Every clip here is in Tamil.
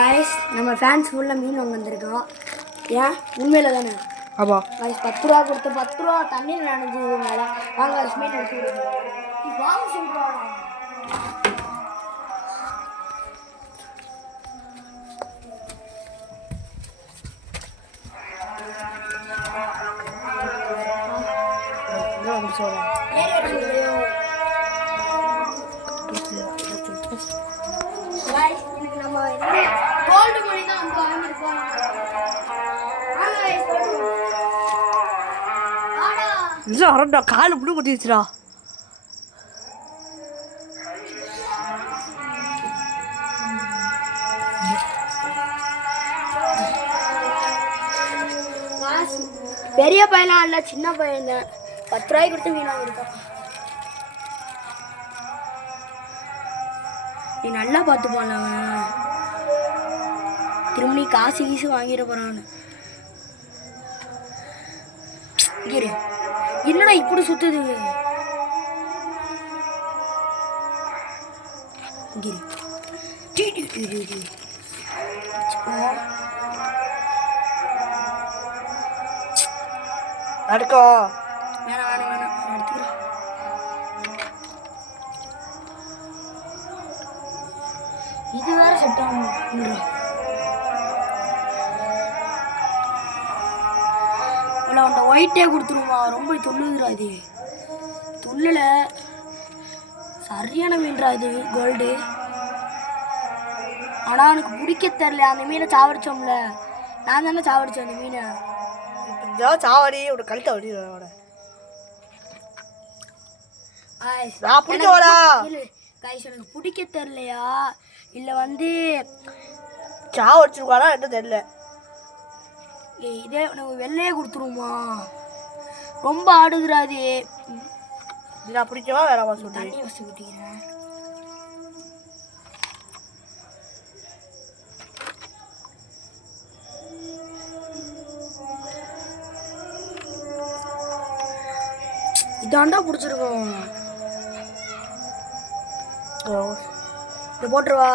गाइस நம்ம ஃபேன்ஸ் ஃபுல்லா மீன் வாங்க வந்திருக்கோம். ஏன் உண்மையில தானே? ஆமா. गाइस 10 ரூபாய் கொடுத்து 10 ரூபாய் தண்ணில நனைஞ்சதுனால வாங்க गाइस மீன் எடுத்து விடுங்க. நீ வாங்க சொல்றாடா. நான் சொல்றேன். गाइस இன்னைக்கு நம்ம கோல்ட் மணி தான் வந்து வாங்கிருக்கோம். இது அரண்டா கால் புடி குத்திச்சுடா. பெரிய பையனா இல்ல சின்ன பையன் தான் 10 ரூபாய் கொடுத்து மீன் வாங்கிருக்கோம். நீ நல்லா பார்த்து போன திரும்ப நீ காசு கீசு வாங்கிட போறான்னு என்னடா இப்படி சுத்துது அடுக்கோ வேணாம் வேணாம் வேணாம் எடுத்துக்கிறேன். இது வேற செட் ஆகும். அந்த ஒயிட்டே கொடுத்துருமா ரொம்ப துள்ளுதுரா. இது துள்ளல சரியான மீன்றா இது கோல்டு. ஆனா எனக்கு பிடிக்க தெரியல. அந்த மீனை சாவடிச்சோம்ல, நான் தானே சாவடிச்சேன் அந்த மீனை. சாவடி ஒரு கழுத்தை வடி எனக்கு பிடிக்க தெரியலையா இல்லை வந்து சாவடிச்சிருக்கானா என்ன தெரியல. இதே உனக்கு வெள்ளையே கொடுத்துருமா ரொம்ப ஆடுகிறாது. நான் பிடிக்கவா வேற சொல்லி தண்ணி வச்சு விட்டுக்கிறேன். இதாண்டா பிடிச்சிருக்கோம். இது போட்டுருவா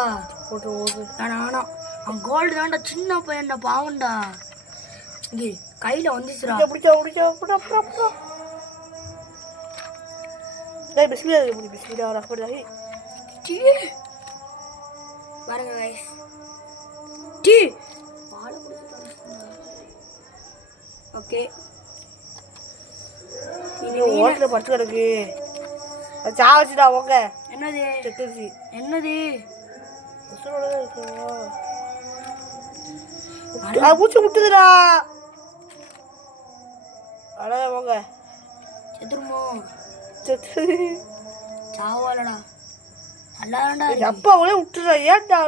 போட்டு வேணாம் வேணாம். அவன் கோல்டு தான்டா சின்ன பையன்டா பாவண்டா. இங்கே கையில் வந்துச்சுடா. பாருங்க கைஸ் டீ பால் ஓகே. ஓட்டல படுத்து கிடக்கு சாவச்சுடா உங்க. என்னது செத்துருச்சு. என்னது பூச்சி முட்டுதுடா. அட உங்க செத்துருமோ செத்து சாவாலடா. நல்லாதான்டா அப்பா அவளே விட்டுறா. ஏன்டா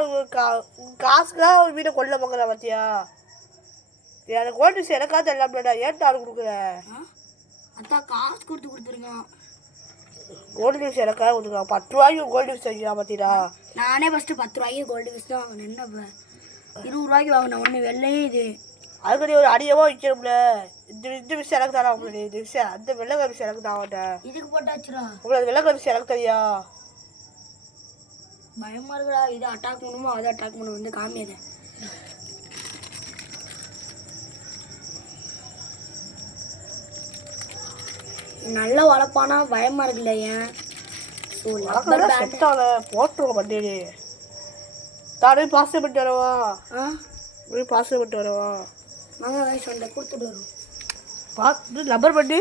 காசுக்காக ஒரு வீட்டை கொல்ல பார்க்குறா பார்த்தியா? எனக்கு கோல்டு விஷயம் எனக்கா தெரியலாம்டா. ஏன்டா ஆள் கொடுக்குற? அதான் காசு கொடுத்துருக்கான். கோல்டு விஷயம் எனக்காக கொடுத்துருக்கான். 10 ரூபாய்க்கு கோல்டு விஷயம் வைக்கிறான் பார்த்தீங்களா? நானே ஃபஸ்ட்டு 10 ரூபாய்க்கு கோல்டு விஷயம் தான் வாங்கினேன். என்ன 20 ரூபாய்க்கு வாங்கினேன் ஒன்று வெள்ளையே. இது அதுக்கு ஒரு அடியமாக விற்கிறோம்ல. இந்த விஷயம் எனக்கு தானே உங்களுக்கு. இந்த விஷயம் அந்த வெள்ளைக்கார விஷயம் எனக்கு தான் அவன்கிட்ட. இதுக்கு போட்டாச்சுடா. உங்களுக்கு வெள்ளைக்கார விஷயம் எனக்கு தெரியா? பயமா இருக்குடா. இது அட்டாக் பண்ணுமோ அதை அட்டாக் பண்ண வந்து காமியதை நல்லா வளர்ப்பானா பயமா இருக்குல்ல. ஏன் போட்டுருவோம் பண்டிகை தானே பாஸ் பண்ணிட்டு வரவா? பாஸ் பண்ணிட்டு வரவா? நாங்கள் வயசு ஒன்றை கொடுத்துட்டு வருவோம். பார்த்து லப்பர் பண்ணி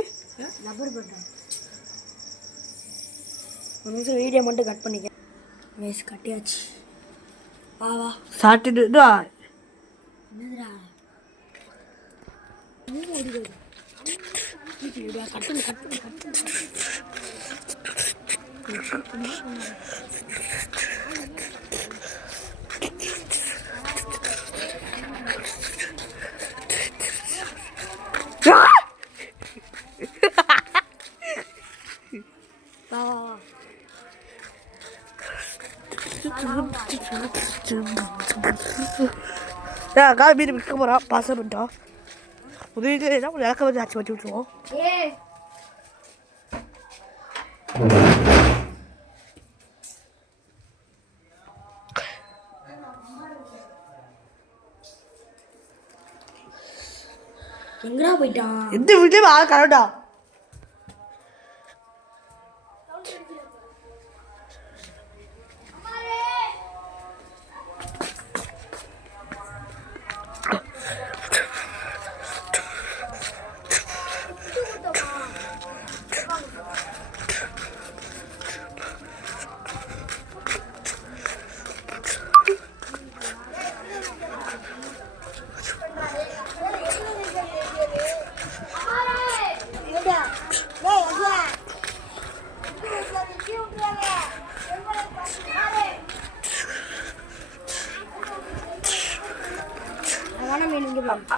லப்பர் பண்ணுறேன். ஒரு நிமிஷம் வீடியோ மட்டும் கட் பண்ணிக்க. வயசு கட்டியாச்சு. வா வா சாப்பிட்டுட்டு என்னதுடா கட் பண்ணு கட் பண்ணு கட் பண்ணு. வா வா வா கால் மீன் விற்க போகிறான். பாசம் பண்ணிட்டோம். உதவிக்கு என்ன இலக்க வந்து ஆச்சு வச்சு விட்டுருவோம். எங்கடா போயிட்டான்? எந்த வீட்லயும் ஆள் கரண்டா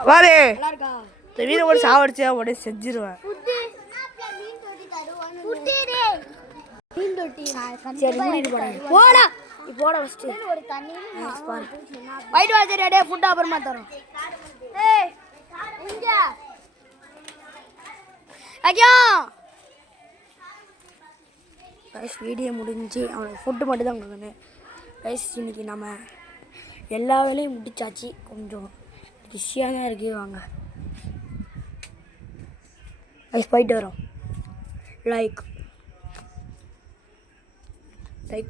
வாரே நல்லா இருக்கா? இந்த வீடு கூட சாவடிச்சா உடனே செஞ்சிருவேன். சரி மூடிட்டு போறேன். போடா இப்போட ஃபர்ஸ்ட் ஒரு தண்ணி பாரு. வைட் வா சரி அடே ஃபுட் அப்புறமா தரோம். ஏய் இங்க ஐயா கைஸ் வீடியோ முடிஞ்சு அவனுக்கு ஃபுட்டு மட்டும் தான் கொடுக்கணும். கைஸ் இன்னைக்கு நம்ம எல்லா வேலையும் முடிச்சாச்சு. கொஞ்சம் பிஸியாக தான் இருக்கு. வாங்க கைஸ் போயிட்டு வரோம். லைக்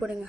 போடுங்க.